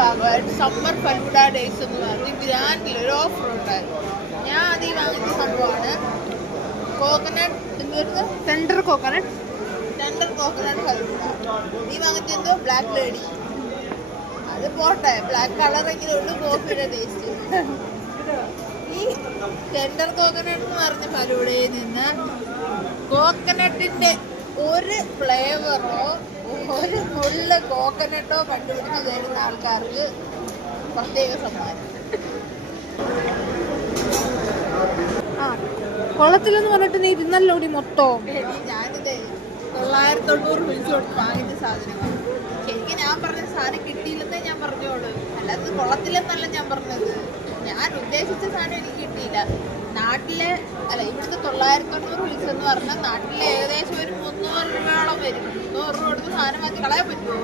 ഭാഗമായിട്ട് summer falooda days എന്ന് പറഞ്ഞ് ഗ്രാൻഡിൽ ഒരു ഓഫർ ഉണ്ടായിരുന്നു. ഞാൻ അത് വാങ്ങിച്ച സംഭവമാണ് കോക്കനട്ട് ടെൻഡർ കോക്കനട്ട് ഫലൂഡ. നീ വാങ്ങിച്ചെന്തോ ബ്ലാക്ക് ലേഡി. അത് പോട്ടെ, ബ്ലാക്ക് കളറെങ്കിലും ഉള്ളു കോഫിയുടെ ടേസ്റ്റ്. ഈ ടെൻഡർ കോക്കനട്ട് എന്ന് പറഞ്ഞ ഫലൂഡയിൽ നിന്ന് കോക്കനട്ടിന്റെ ഒരു ഫ്ലേവറോ ഒരു മുള്ള കോക്കനട്ടോ കണ്ടുപിടിച്ച് തരുന്ന ആൾക്കാർക്ക് പ്രത്യേക സമ്മാനം. കൊള്ളത്തില്ലെന്ന് പറഞ്ഞിട്ട് നീ ഇരുന്നല്ലോടി മൊത്തം. ഞാനിത് 990 വിളിച്ചു കൊടുത്ത് വാങ്ങിച്ച സാധനമാണ്. ശരിക്കും ഞാൻ പറഞ്ഞ സാധനം കിട്ടിയില്ലെന്നേ ഞാൻ പറഞ്ഞോളൂ, അല്ലാതെ കൊള്ളത്തില്ലെന്നല്ല ഞാൻ പറഞ്ഞത്. ഞാൻ ഉദ്ദേശിച്ച സാധനം എനിക്ക് കിട്ടിയില്ല. നാട്ടിലെ ഇവിടുത്തെ 990 വിളിച്ചു എന്ന് പറഞ്ഞാൽ നാട്ടിലെ ഏകദേശം ഒരു 300 രൂപയോളം വരും. 300 രൂപ കൊടുത്ത് സാധനം വാങ്ങി കളയാൻ പറ്റുമോ?